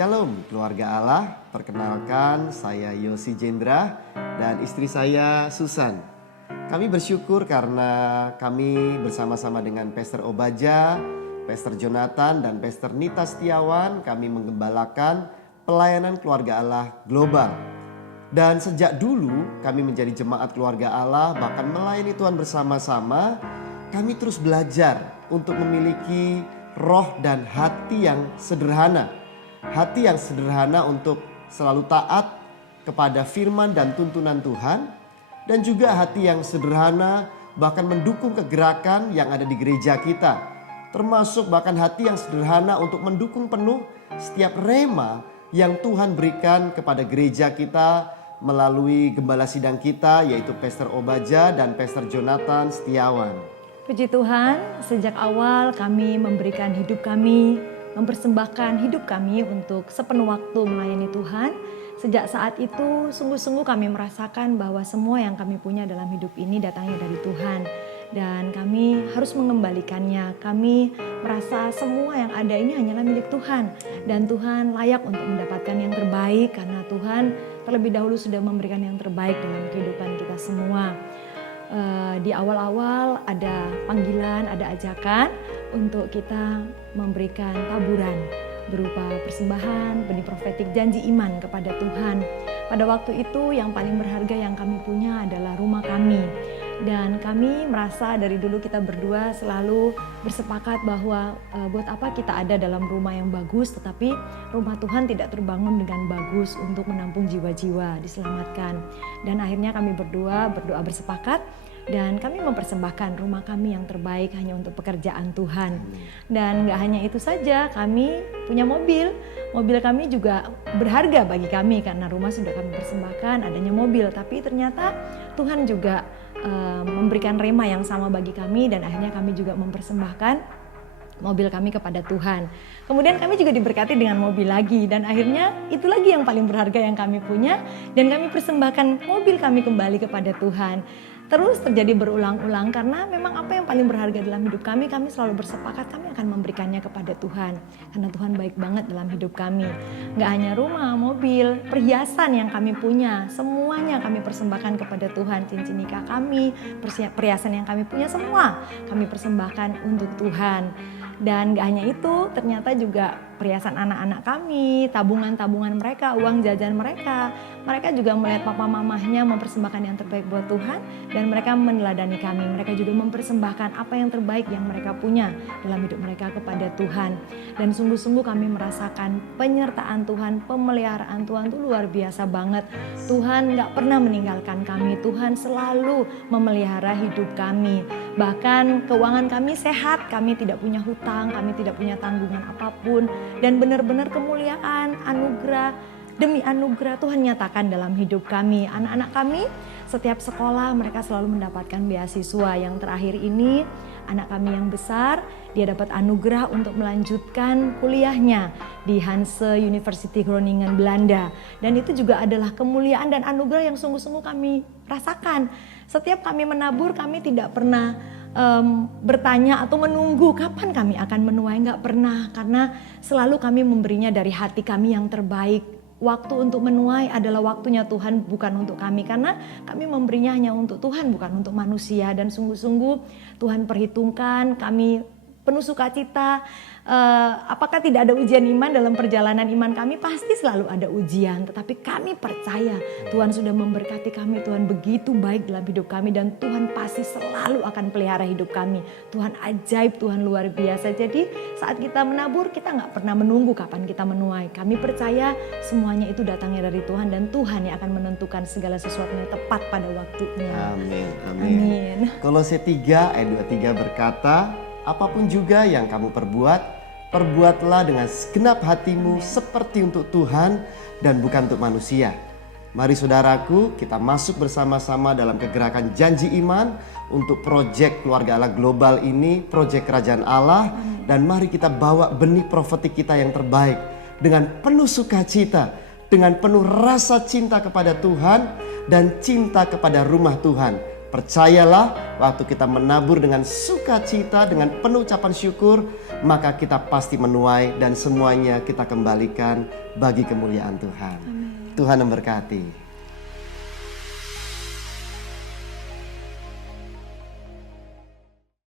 Shalom keluarga Allah, perkenalkan saya Yosi Jendra dan istri saya Susan. Kami bersyukur karena kami bersama-sama dengan Pastor Obaja, Pastor Jonathan dan Pastor Nita Setiawan kami menggembalakan pelayanan keluarga Allah global. Dan sejak dulu kami menjadi jemaat keluarga Allah, bahkan melayani Tuhan bersama-sama, kami terus belajar untuk memiliki roh dan hati yang sederhana. Hati yang sederhana untuk selalu taat kepada firman dan tuntunan Tuhan. Dan juga hati yang sederhana bahkan mendukung kegerakan yang ada di gereja kita. Termasuk bahkan hati yang sederhana untuk mendukung penuh setiap rema yang Tuhan berikan kepada gereja kita melalui gembala sidang kita, yaitu Pastor Obaja dan Pastor Jonathan Setiawan. Puji Tuhan, sejak awal kami memberikan hidup kami, mempersembahkan hidup kami untuk sepenuh waktu melayani Tuhan. Sejak saat itu sungguh-sungguh kami merasakan bahwa semua yang kami punya dalam hidup ini datangnya dari Tuhan. Dan kami harus mengembalikannya. Kami merasa semua yang ada ini hanyalah milik Tuhan. Dan Tuhan layak untuk mendapatkan yang terbaik karena Tuhan terlebih dahulu sudah memberikan yang terbaik dalam kehidupan kita semua. Di awal-awal ada panggilan, ada ajakan untuk kita memberikan taburan berupa persembahan, benih profetik, janji iman kepada Tuhan. Pada waktu itu yang paling berharga yang kami punya adalah rumah kami. Dan kami merasa dari dulu kita berdua selalu bersepakat bahwa buat apa kita ada dalam rumah yang bagus tetapi rumah Tuhan tidak terbangun dengan bagus untuk menampung jiwa-jiwa diselamatkan. Dan akhirnya kami berdoa bersepakat dan kami mempersembahkan rumah kami yang terbaik hanya untuk pekerjaan Tuhan. Dan gak hanya itu saja, kami punya mobil. Mobil kami juga berharga bagi kami karena rumah sudah kami persembahkan, adanya mobil. Tapi ternyata Tuhan juga memberikan rema yang sama bagi kami dan akhirnya kami juga mempersembahkan mobil kami kepada Tuhan. Kemudian kami juga diberkati dengan mobil lagi dan akhirnya itu lagi yang paling berharga yang kami punya dan kami persembahkan mobil kami kembali kepada Tuhan. Terus terjadi berulang-ulang karena memang apa yang paling berharga dalam hidup kami selalu bersepakat kami akan memberikannya kepada Tuhan. Karena Tuhan baik banget dalam hidup kami. Gak hanya rumah, mobil, perhiasan yang kami punya, semuanya kami persembahkan kepada Tuhan. Cincin nikah kami, perhiasan yang kami punya semua kami persembahkan untuk Tuhan. Dan gak hanya itu, ternyata juga perhiasan anak-anak kami, tabungan-tabungan mereka, uang jajan mereka. Mereka juga melihat papa mamahnya mempersembahkan yang terbaik buat Tuhan dan mereka meneladani kami. Mereka juga mempersembahkan apa yang terbaik yang mereka punya dalam hidup mereka kepada Tuhan. Dan sungguh-sungguh kami merasakan penyertaan Tuhan, pemeliharaan Tuhan itu luar biasa banget. Tuhan gak pernah meninggalkan kami, Tuhan selalu memelihara hidup kami. Bahkan keuangan kami sehat, kami tidak punya hutang, kami tidak punya tanggungan apapun. Dan benar-benar kemuliaan, anugerah, demi anugerah Tuhan nyatakan dalam hidup kami. Anak-anak kami setiap sekolah mereka selalu mendapatkan beasiswa. Yang terakhir ini anak kami yang besar dia dapat anugerah untuk melanjutkan kuliahnya di Hanse University Groningen Belanda. Dan itu juga adalah kemuliaan dan anugerah yang sungguh-sungguh kami rasakan. Setiap kami menabur kami tidak pernah bertanya atau menunggu kapan kami akan menuai, nggak pernah, karena selalu kami memberinya dari hati kami yang terbaik. Waktu untuk menuai adalah waktunya Tuhan, bukan untuk kami, karena kami memberinya hanya untuk Tuhan bukan untuk manusia. Dan sungguh-sungguh Tuhan perhitungkan kami penuh sukacita. Apakah tidak ada ujian iman dalam perjalanan iman kami? Pasti selalu ada ujian, tetapi kami percaya Tuhan sudah memberkati kami. Tuhan begitu baik dalam hidup kami dan Tuhan pasti selalu akan pelihara hidup kami. Tuhan ajaib, Tuhan luar biasa. Jadi saat kita menabur kita gak pernah menunggu kapan kita menuai. Kami percaya semuanya itu datangnya dari Tuhan dan Tuhan yang akan menentukan segala sesuatunya tepat pada waktunya. Amin, amin. Amin. Kolose 3 ayat 23 berkata, apapun juga yang kamu perbuat, perbuatlah dengan segenap hatimu seperti untuk Tuhan dan bukan untuk manusia. Mari saudaraku, kita masuk bersama-sama dalam kegerakan janji iman untuk proyek keluarga Allah global ini, proyek kerajaan Allah. Dan mari kita bawa benih profetik kita yang terbaik dengan penuh sukacita, dengan penuh rasa cinta kepada Tuhan dan cinta kepada rumah Tuhan. Percayalah, waktu kita menabur dengan sukacita, dengan penuh ucapan syukur, maka kita pasti menuai dan semuanya kita kembalikan bagi kemuliaan Tuhan. Tuhan memberkati.